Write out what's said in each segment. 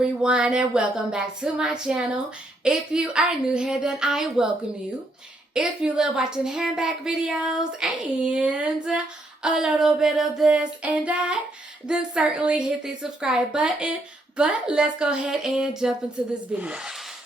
everyone, and welcome back to my channel. If you are new here, then I welcome you. If you love watching handbag videos and a little bit of this and that, then certainly hit the subscribe button. But let's go ahead and jump into this video.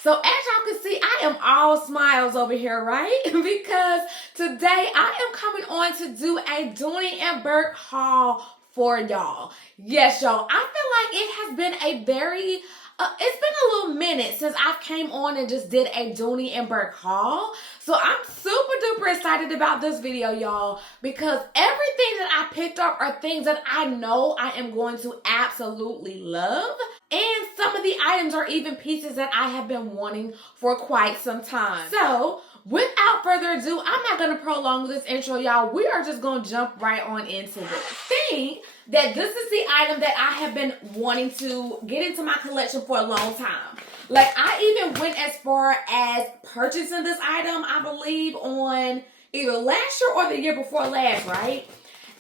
So as y'all can see, I am all smiles over here, right? Because today I am coming on to do a DOONEY and BOURKE haul for y'all. Yes, y'all. I feel like it has been a very, it's been a little minute since I came on and just did a DOONEY and BOURKE haul. So I'm super duper excited about this video, y'all, because everything that I picked up are things that I know I am going to absolutely love. And some of the items are even pieces that I have been wanting for quite some time. So without further ado, I'm not going to prolong this intro, y'all. We are just going to jump right on into this thing. That this is the item that I have been wanting to get into my collection for a long time. Like, I even went as far as purchasing this item, I believe, on either last year or the year before last, right?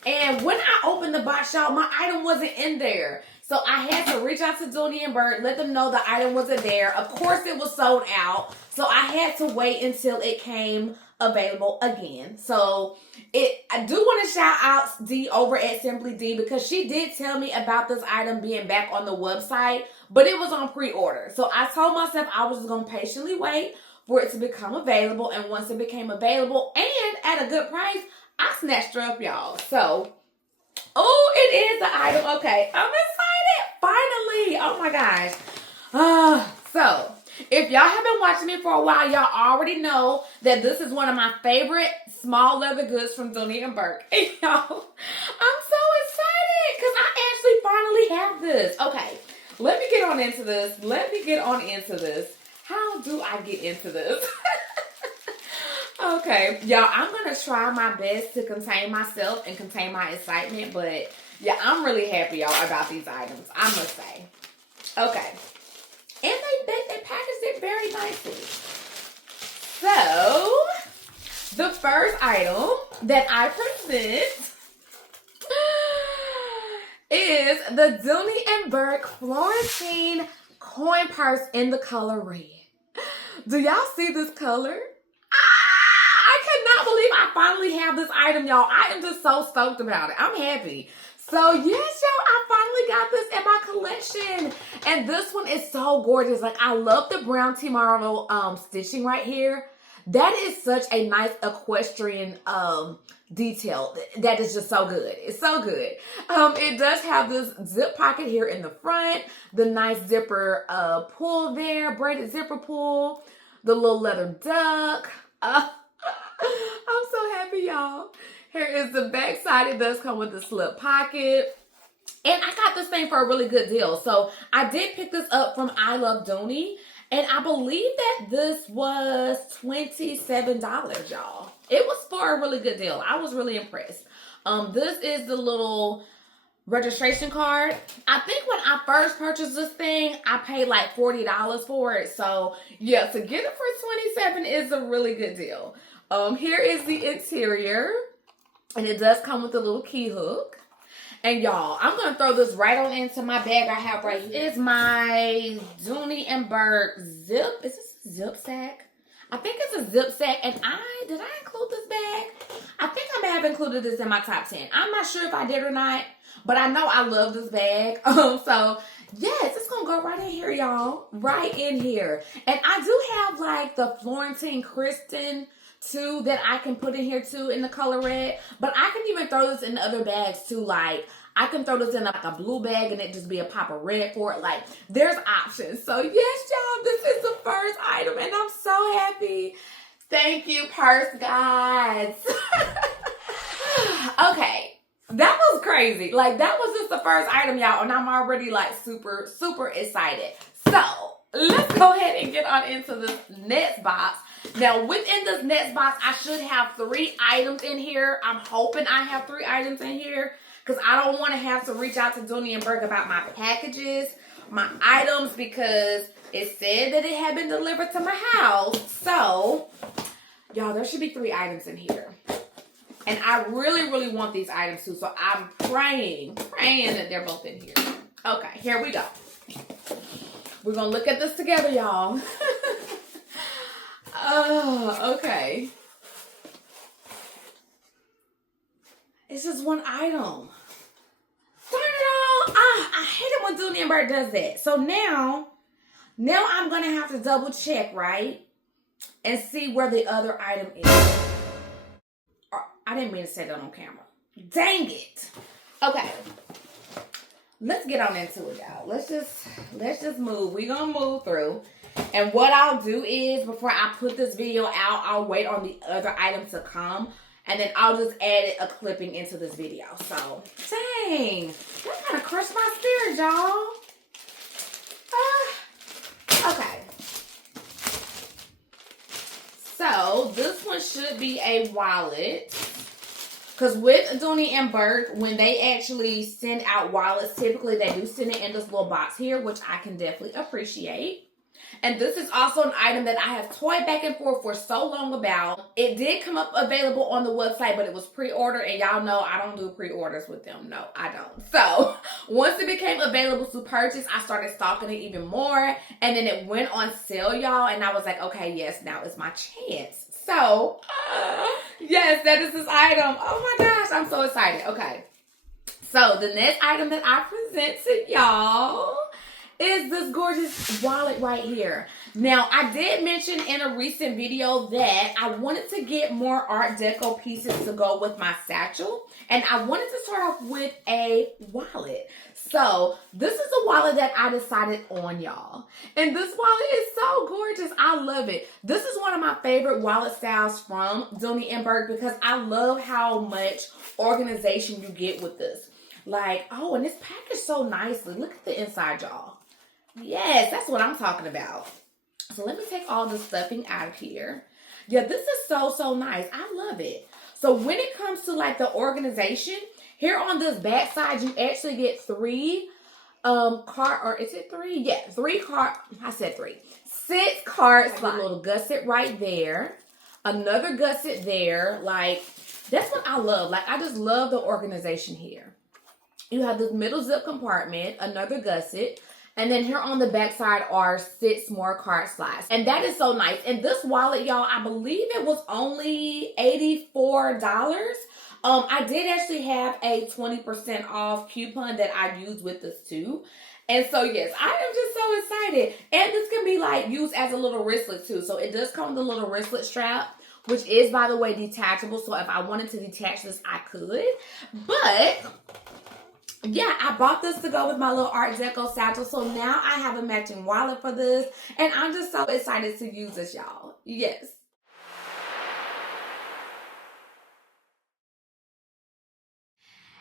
And when I opened the box, y'all, my item wasn't in there. So I had to reach out to DOONEY and BOURKE, let them know the item wasn't there. Of course, it was sold out. So I had to wait until it came available again. So I do want to shout out D over at Simply D, because she did tell me about this item being back on the website, but it was on pre-order. So I told myself I was just going to patiently wait for it to become available. And once it became available and at a good price, I snatched her up, y'all. So, oh, it is the item. Okay, I'm excited. Finally. Oh my gosh. So, if y'all have been watching me for a while, y'all already know that this is one of my favorite small leather goods from DOONEY and BOURKE. And y'all, I'm so excited because I actually finally have this. Okay, let me get on into this. How do I get into this? Okay, y'all, I'm going to try my best to contain myself and contain my excitement. But, yeah, I'm really happy, y'all, about these items, I must say. Okay. And they packaged it very nicely. So, the first item that I present is the DOONEY and BOURKE Florentine coin purse in the color red. Do y'all see this color? I cannot believe I finally have this item, y'all. I am just so stoked about it. I'm happy. So, yes, y'all, I finally got this in my collection. And this one is so gorgeous. Like, I love the brown T-Marble stitching right here. That is such a nice equestrian detail. That is just so good. It's so good. It does have this zip pocket here in the front. The nice zipper pull there. Braided zipper pull. The little leather duck. I'm so happy, y'all. Here is the back side. It does come with the slip pocket. And I got this thing for a really good deal. So I did pick this up from I Love DOONEY. And I believe that this was $27, y'all. It was for a really good deal. I was really impressed. This is the little registration card. I think when I first purchased this thing, I paid like $40 for it. So yeah, to get it for $27 is a really good deal. Here is the interior. And it does come with a little key hook. And y'all, I'm going to throw this right on into my bag I have right here. This is my DOONEY and BOURKE zip. Is this a zip sack? I think it's a zip sack. And did I include this bag? I think I may have included this in my top 10. I'm not sure if I did or not. But I know I love this bag. So, yes, it's going to go right in here, y'all. Right in here. And I do have like the Florentine Kristen too that I can put in here too in the color red. But I can even throw this in other bags too. Like, I can throw this in like a blue bag and it just be a pop of red for it. Like, there's options. So yes, y'all, this is the first item and I'm so happy. Thank you, purse guys. Okay, that was crazy. Like, that was just the first item, y'all, and I'm already like super, super excited. So let's go ahead and get on into this next box. Now, within this next box, I should have 3 items in here. I'm hoping I have 3 items in here because I don't want to have to reach out to DOONEY and BOURKE about my packages, my items, because it said that it had been delivered to my house. So, y'all, there should be 3 items in here. And I really, really want these items too. So, I'm praying that they're both in here. Okay, here we go. We're gonna look at this together, y'all. Oh, okay. It's just one item. Darn it all. I hate it when DOONEY and BOURKE does that. So now I'm gonna have to double check, right? And see where the other item is. I didn't mean to say that on camera. Dang it. Okay. Let's get on into it, y'all. Let's just move. We're gonna move through. And what I'll do is, before I put this video out, I'll wait on the other item to come. And then I'll just add a clipping into this video. So, dang. That kind of crushed my spirit, y'all. Okay. So, this one should be a wallet. Because with DOONEY and BOURKE, when they actually send out wallets, typically they do send it in this little box here, which I can definitely appreciate. And this is also an item that I have toyed back and forth for so long about. It did come up available on the website, but it was pre-ordered. And y'all know I don't do pre-orders with them. No, I don't. So once it became available to purchase, I started stalking it even more. And then it went on sale, y'all. And I was like, okay, yes, now is my chance. So, yes, that is this item. Oh my gosh, I'm so excited. Okay. So the next item that I present to y'all is this gorgeous wallet right here. Now, I did mention in a recent video that I wanted to get more Art Deco pieces to go with my satchel. And I wanted to start off with a wallet. So, this is a wallet that I decided on, y'all. And this wallet is so gorgeous. I love it. This is one of my favorite wallet styles from DOONEY and BOURKE because I love how much organization you get with this. Like, oh, and it's packaged so nicely. Look at the inside, y'all. Yes, that's what I'm talking about. So let me take all the stuffing out of here. Yeah, this is so nice. I love it. So when it comes to like the organization, here on this back side, you actually get 3 card, or is it 3? Yeah, 3 card. I said 3. 6 cards. Like a little gusset right there. Another gusset there. Like, that's what I love. Like, I just love the organization here. You have this middle zip compartment, another gusset. And then here on the back side are 6 more card slides. And that is so nice. And this wallet, y'all, I believe it was only $84. I did actually have a 20% off coupon that I used with this too. And so, yes, I am just so excited. And this can be like used as a little wristlet too. So it does come with a little wristlet strap, which is, by the way, detachable. So if I wanted to detach this, I could. But yeah, I bought this to go with my little Art Deco satchel. So now I have a matching wallet for this. And I'm just so excited to use this, y'all. Yes.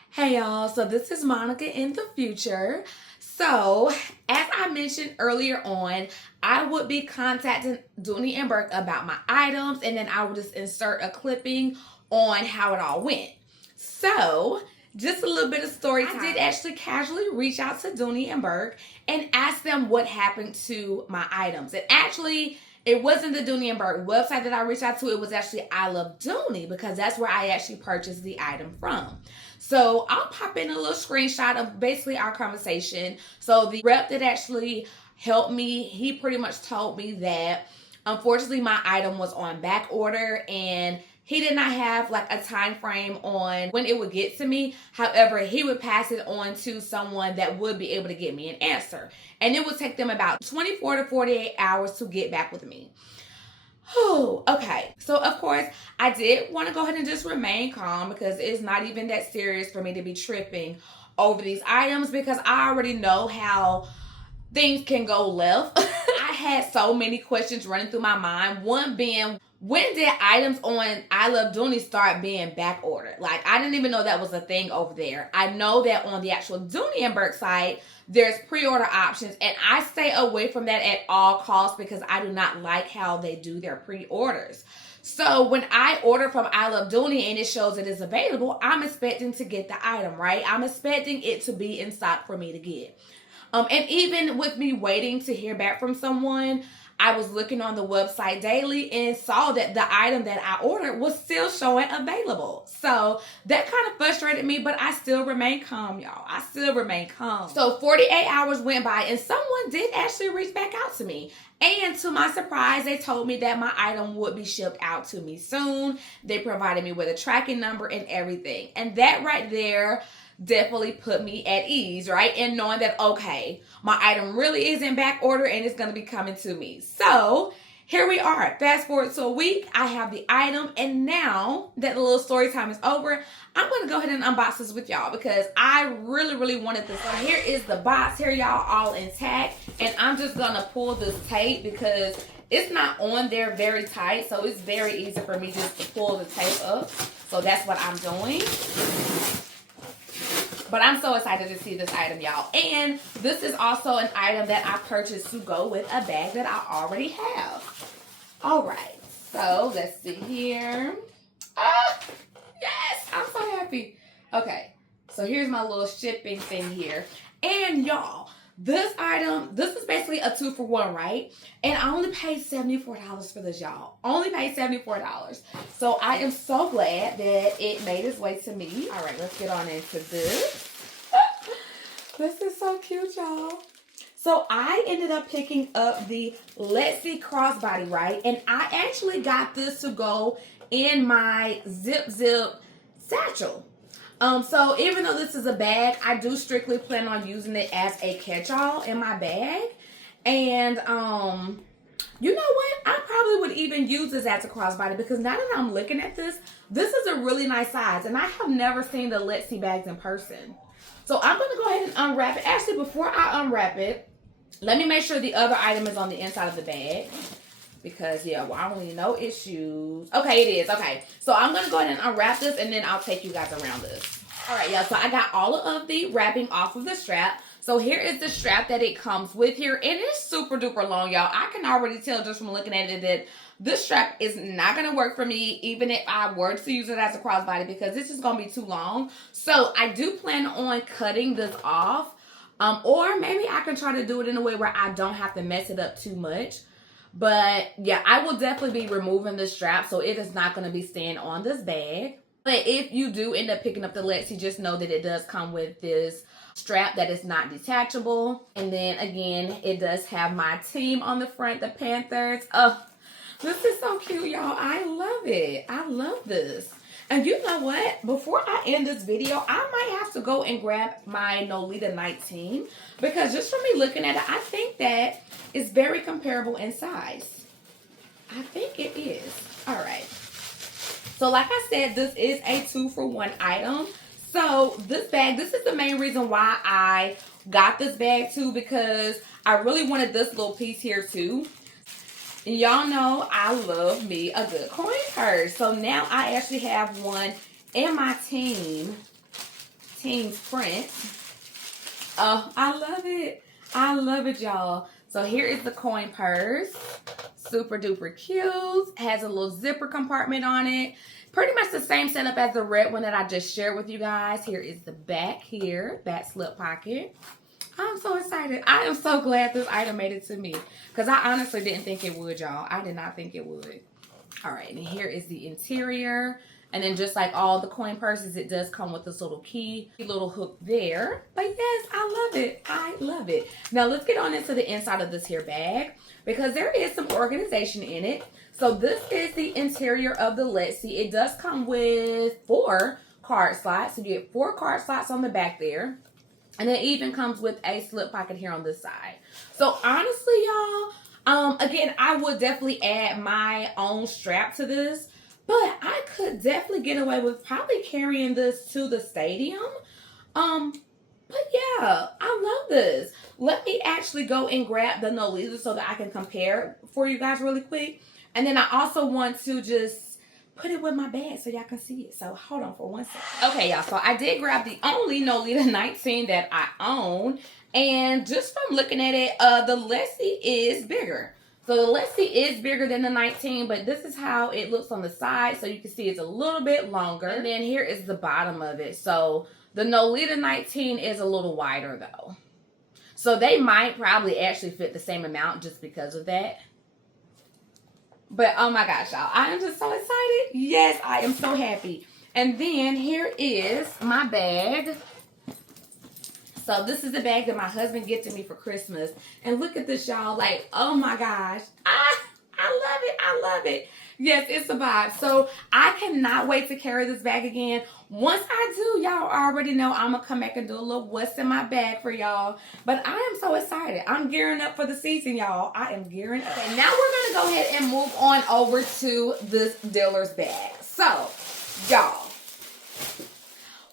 Hey, y'all. So this is Monica in the future. So, as I mentioned earlier on, I would be contacting DOONEY and BOURKE about my items. And then I would just insert a clipping on how it all went. So, just a little bit of story time. I did actually casually reach out to DOONEY and BOURKE and ask them what happened to my items. And actually, it wasn't the DOONEY and BOURKE website that I reached out to. It was actually I Love DOONEY because that's where I actually purchased the item from. So I'll pop in a little screenshot of basically our conversation. So the rep that actually helped me, he pretty much told me that unfortunately my item was on back order and he did not have like a time frame on when it would get to me. However, he would pass it on to someone that would be able to get me an answer. And it would take them about 24 to 48 hours to get back with me. Oh, okay. So, of course, I did want to go ahead and just remain calm because it's not even that serious for me to be tripping over these items because I already know how things can go left. I had so many questions running through my mind. One being, when did items on I Love DOONEY start being back ordered? Like, I didn't even know that was a thing over there. I know that on the actual DOONEY and BOURKE site, there's pre-order options, and I stay away from that at all costs because I do not like how they do their pre-orders. So when I order from I Love DOONEY and it shows it is available, I'm expecting to get the item, right? I'm expecting it to be in stock for me to get. And even with me waiting to hear back from someone, I was looking on the website daily and saw that the item that I ordered was still showing available. So that kind of frustrated me, but I still remain calm, y'all. I still remain calm. So 48 hours went by and someone did actually reach back out to me. And to my surprise, they told me that my item would be shipped out to me soon. They provided me with a tracking number and everything. And that right there definitely put me at ease, right? And knowing that, okay, my item really is in back order and it's going to be coming to me. So here we are. Fast forward to a week, I have the item, and now that the little story time is over, I'm going to go ahead and unbox this with y'all because I really wanted this. So here is the box here, y'all, all intact, and I'm just going to pull this tape because it's not on there very tight, so it's very easy for me just to pull the tape up. So that's what I'm doing. But I'm so excited to see this item, y'all. And this is also an item that I purchased to go with a bag that I already have. All right. So let's see here. Ah, yes, I'm so happy. Okay. So here's my little shipping thing here. And y'all, this item, this is basically a 2-for-1, right? And I only paid $74 for this, y'all. Only paid $74. So I am so glad that it made its way to me. All right, let's get on into this. This is so cute, y'all. So I ended up picking up the Lexi Crossbody, right? And I actually got this to go in my Zip Satchel. So even though this is a bag, I do strictly plan on using it as a catch-all in my bag. And you know what? I probably would even use this as a crossbody because now that I'm looking at this, this is a really nice size. And I have never seen the Lexi bags in person. So I'm going to go ahead and unwrap it. Actually, before I unwrap it, let me make sure the other item is on the inside of the bag. Because, yeah, well, I don't need no issues. Okay, it is. Okay. So I'm going to go ahead and unwrap this, and then I'll take you guys around this. All right, y'all. So I got all of the wrapping off of the strap. So here is the strap that it comes with here. And it's super duper long, y'all. I can already tell just from looking at it that this strap is not going to work for me, even if I were to use it as a crossbody, because this is going to be too long. So I do plan on cutting this off. Or maybe I can try to do it in a way where I don't have to mess it up too much. But yeah, I will definitely be removing the strap, so it is not going to be staying on this bag. But if you do end up picking up the Lexi, just know that it does come with this strap that is not detachable. And then again, it does have my team on the front, the Panthers. Oh, this is so cute, y'all. I love it. I love this. And you know what? Before I end this video, I might have to go and grab my Nolita 19 because just from me looking at it, I think that it's very comparable in size. I think it is. All right. So like I said, this is a 2-for-1 item. So this bag, this is the main reason why I got this bag too, because I really wanted this little piece here too. Y'all know I love me a good coin purse. So now I actually have one in my team's print. Oh, I love it. I love it, y'all. So here is the coin purse. Super duper cute. Has a little zipper compartment on it. Pretty much the same setup as the red one that I just shared with you guys. Here is the back here. Back slip pocket. I'm so excited. I am so glad this item made it to me. Because I honestly didn't think it would, y'all. I did not think it would. All right. And here is the interior. And then just like all the coin purses, it does come with this little key, little hook there. But yes, I love it. I love it. Now let's get on into the inside of this here bag. Because there is some organization in it. So this is the interior of the Lexi. It does come with 4 card slots. So you get 4 card slots on the back there. And it even comes with a slip pocket here on this side. So honestly, y'all, again, I would definitely add my own strap to this. But I could definitely get away with probably carrying this to the stadium. But yeah, I love this. Let me actually go and grab the Nolita so that I can compare for you guys really quick. And then I also want to just put it with my bag so y'all can see it. So hold on for 1 second. Okay, y'all. So I did grab the only Nolita 19 that I own. And just from looking at it, the Lexi is bigger. So the Lexi is bigger than the 19, but this is how it looks on the side. So you can see it's a little bit longer. And then here is the bottom of it. So the Nolita 19 is a little wider though. So they might probably actually fit the same amount just because of that. But oh my gosh, y'all, I am just so excited. Yes, I am so happy. And then here is my bag. So this is the bag that my husband gifted me for Christmas. And look at this, y'all. Like, oh my gosh. I love it. I love it. Yes, it's a vibe. So I cannot wait to carry this bag again. Once I do, y'all already know I'm going to come back and do a little what's in my bag for y'all. But I am so excited. I'm gearing up for the season, y'all. I am gearing up. Okay, now we're going to go ahead and move on over to this dealer's bag. So, y'all,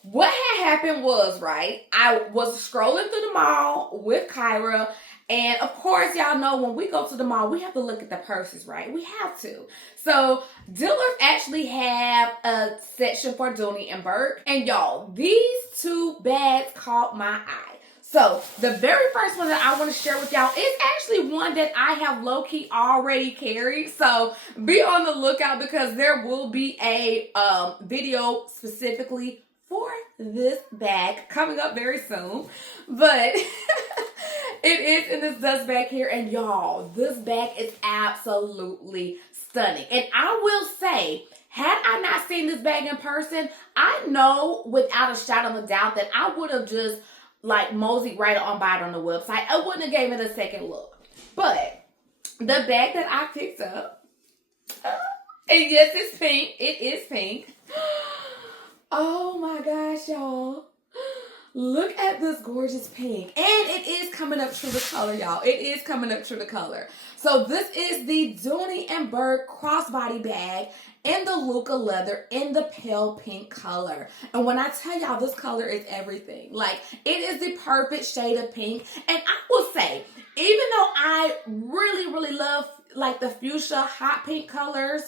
what had happened was, right, I was scrolling through the mall with Kyra. And of course, y'all know when we go to the mall, we have to look at the purses, right? We have to. So dealers actually have a section for DOONEY and BOURKE. And y'all, these two bags caught my eye. So the very first one that I want to share with y'all is actually one that I have low-key already carried. So be on the lookout because there will be a video specifically for this bag coming up very soon. But it is in this dust bag here. And y'all, this bag is absolutely stunning. And I will say, had I not seen this bag in person, I know without a shadow of a doubt that I would have just like moseyed right on by it on the website. I wouldn't have gave it a second look. But the bag that I picked up, and yes, it's pink. It is pink. Oh my gosh, y'all. Look at this gorgeous pink. And it is coming up true to color, y'all. It is coming up true to color. So this is the DOONEY and BOURKE crossbody bag in the Lucca leather in the pale pink color. And when I tell y'all, this color is everything. Like, it is the perfect shade of pink. And I will say, even though I really, really love like the fuchsia hot pink colors,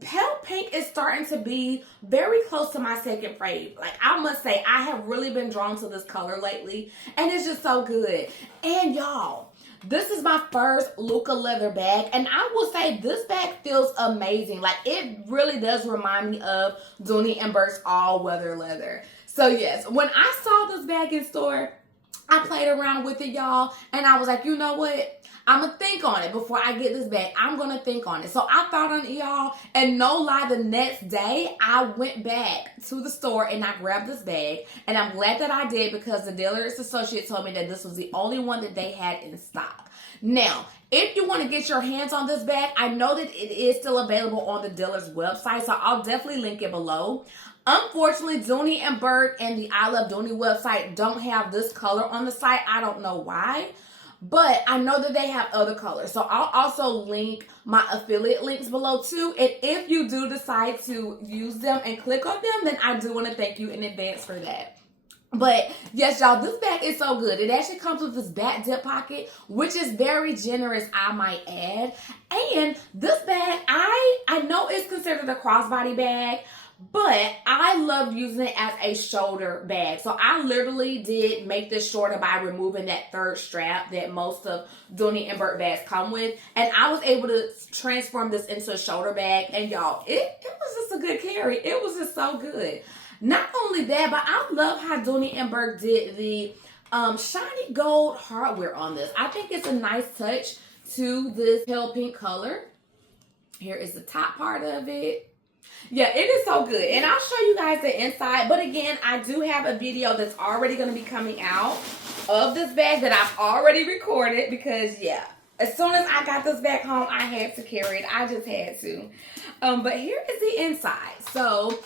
pale pink is starting to be very close to my second fave. Like, I must say, I have really been drawn to this color lately, and it's just so good. And y'all, this is my first Lucca leather bag, and I will say this bag feels amazing. Like, it really does remind me of DOONEY and BOURKE's all-weather leather. So yes, when I saw this bag in store, I played around with it, y'all, and I was like, you know what? I'm going to think on it before I get this bag. I'm going to think on it. So I thought on it, y'all, and no lie, the next day, I went back to the store and I grabbed this bag, and I'm glad that I did because the dealer's associate told me that this was the only one that they had in stock. Now, if you want to get your hands on this bag, I know that it is still available on the dealer's website, so I'll definitely link it below. Unfortunately, DOONEY and BOURKE and the I Love DOONEY website don't have this color on the site. I don't know why, but I know that they have other colors. So I'll also link my affiliate links below too. And if you do decide to use them and click on them, then I do want to thank you in advance for that. But yes, y'all, this bag is so good. It actually comes with this back zip pocket, which is very generous, I might add. And this bag, I know it's considered a crossbody bag, but I love using it as a shoulder bag. So I literally did make this shorter by removing that third strap that most of DOONEY and BOURKE bags come with. And I was able to transform this into a shoulder bag. And y'all, it was just a good carry. It was just so good. Not only that, but I love how DOONEY and BOURKE did the shiny gold hardware on this. I think it's a nice touch to this pale pink color. Here is the top part of it. Yeah, it is so good. And I'll show you guys the inside. But again, I do have a video that's already going to be coming out of this bag that I've already recorded. Because, yeah, as soon as I got this back home, I had to carry it. I just had to. But here is the inside. So,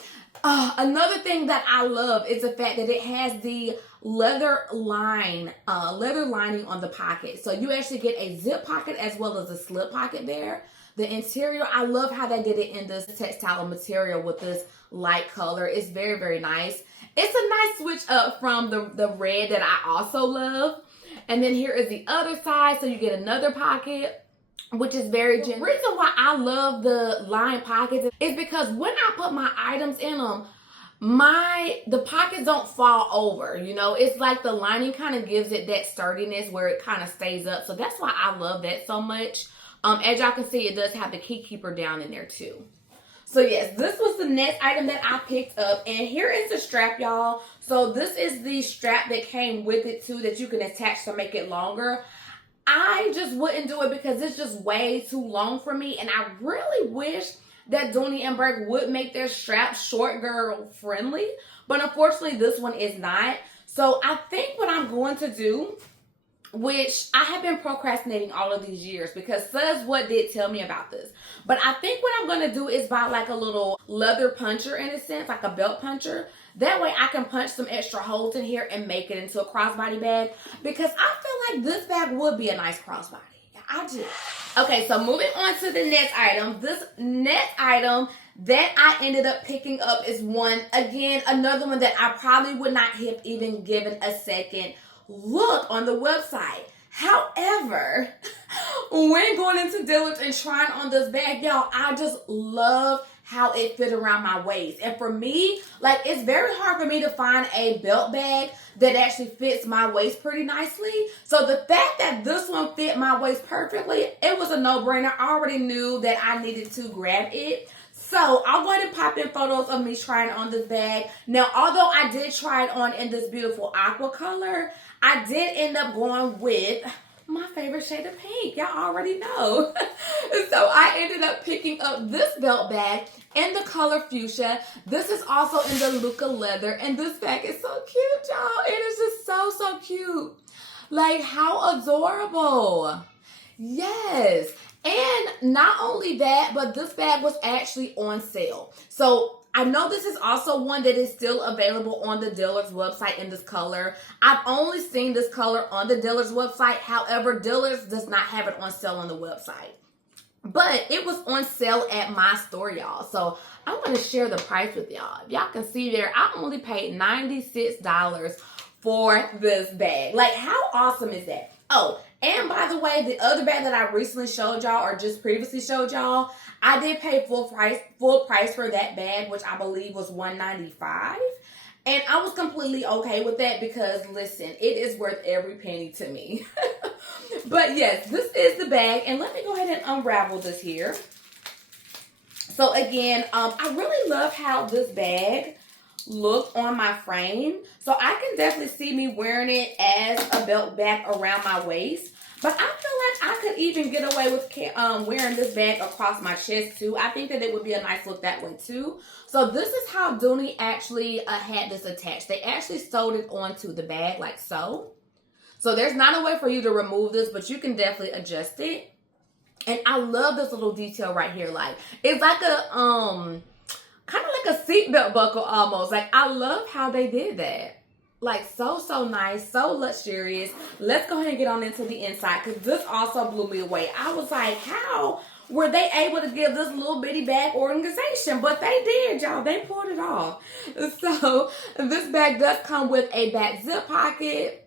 another thing that I love is the fact that it has the leather lining on the pocket. So you actually get a zip pocket as well as a slip pocket there. The interior, I love how they did it in this textile material with this light color. It's very, very nice. It's a nice switch up from the red that I also love. And then here is the other side. So you get another pocket, which is very generous. The reason why I love the lined pockets is because when I put my items in them, the pockets don't fall over. You know, it's like the lining kind of gives it that sturdiness where it kind of stays up. So that's why I love that so much. As y'all can see, it does have the key keeper down in there too. So yes, this was the next item that I picked up. And here is the strap, y'all. So this is the strap that came with it too that you can attach to make it longer. I just wouldn't do it because it's just way too long for me. And I really wish that DOONEY and BOURKE would make their straps short girl friendly. But unfortunately, this one is not. So I think what I'm going to do, which I have been procrastinating all of these years because Sus what did tell me about this. But I think what I'm going to do is buy like a little leather puncher in a sense, like a belt puncher. That way I can punch some extra holes in here and make it into a crossbody bag because I feel like this bag would be a nice crossbody. I do. Okay, so moving on to the next item. This next item that I ended up picking up is another one that I probably would not have even given a second look on the website. However, when going into dealers and trying on this bag, y'all, I just love how it fit around my waist. And for me, like, it's very hard for me to find a belt bag that actually fits my waist pretty nicely. So the fact that this one fit my waist perfectly, it was a no-brainer. I already knew that I needed to grab it. So I'll go ahead and pop in photos of me trying on this bag. Now, although I did try it on in this beautiful aqua color, I did end up going with my favorite shade of pink. Y'all already know. So I ended up picking up this belt bag in the color fuchsia. This is also in the Lucca leather. And this bag is so cute, y'all. It is just so, so cute. Like, how adorable. Yes. And not only that, but this bag was actually on sale. So I know this is also one that is still available on the Dillard's website in this color. I've only seen this color on the Dillard's website. However, Dillard's does not have it on sale on the website. But it was on sale at my store, y'all. So I'm going to share the price with y'all. Y'all can see there, I only paid $96 for this bag. Like, how awesome is that? Oh, and by the way, the other bag that I recently showed y'all, or just previously showed y'all, I did pay full price for that bag, which I believe was $195. And I was completely okay with that because, listen, it is worth every penny to me. But yes, this is the bag. And let me go ahead and unravel this here. So again, I really love how this bag look on my frame. So I can definitely see me wearing it as a belt bag around my waist. But I feel like I could even get away with wearing this bag across my chest too. I think that it would be a nice look that way too. So this is how DOONEY actually had this attached. They actually sewed it onto the bag like so. So there's not a way for you to remove this, but you can definitely adjust it. And I love this little detail right here. Like, it's like a kind of like a seatbelt buckle almost. Like, I love how they did that. Like, so, so nice, so luxurious. Let's go ahead and get on into the inside because this also blew me away. I was like, how were they able to give this little bitty bag organization? But they did, y'all. They pulled it off. So this bag does come with a back zip pocket.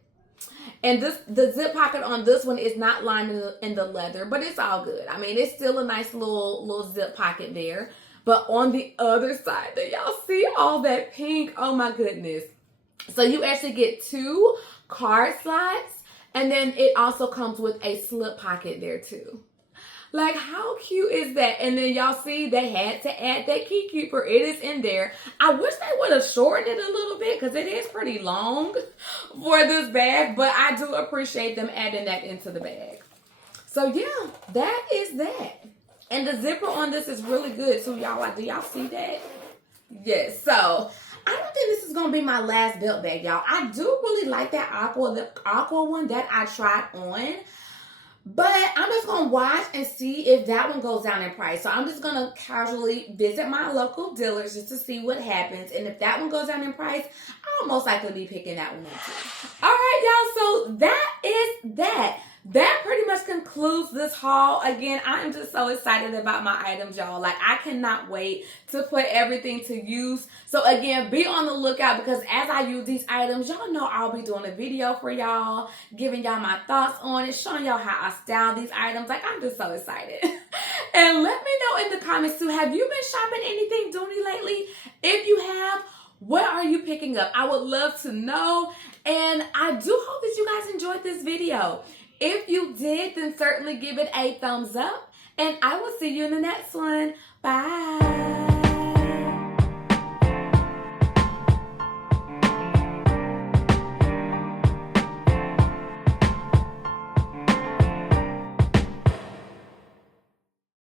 And the zip pocket on this one is not lined in the leather, but it's all good. I mean, it's still a nice little zip pocket there. But on the other side, do y'all see all that pink? Oh my goodness. So you actually get 2 card slots, and then it also comes with a slip pocket there too. Like, how cute is that? And then y'all see they had to add that key keeper. It is in there. I wish they would have shortened it a little bit because it is pretty long for this bag, but I do appreciate them adding that into the bag. So yeah, that is that. And the zipper on this is really good too, y'all. Like, do y'all see that? Yes. So I don't think this is going to be my last belt bag, y'all. I do really like that aqua one that I tried on. But I'm just going to watch and see if that one goes down in price. So I'm just going to casually visit my local dealers just to see what happens. And if that one goes down in price, I'll most likely be picking that one up too. All right, y'all. So that is that. That pretty much concludes this haul. Again, I am just so excited about my items, y'all. Like, I cannot wait to put everything to use. So again, be on the lookout because as I use these items, y'all know I'll be doing a video for y'all, giving y'all my thoughts on it, showing y'all how I style these items. Like, I'm just so excited. And let me know in the comments too, have you been shopping anything DOONEY lately? If you have, what are you picking up? I would love to know. And I do hope that you guys enjoyed this video. If you did, then certainly give it a thumbs up. And I will see you in the next one. Bye.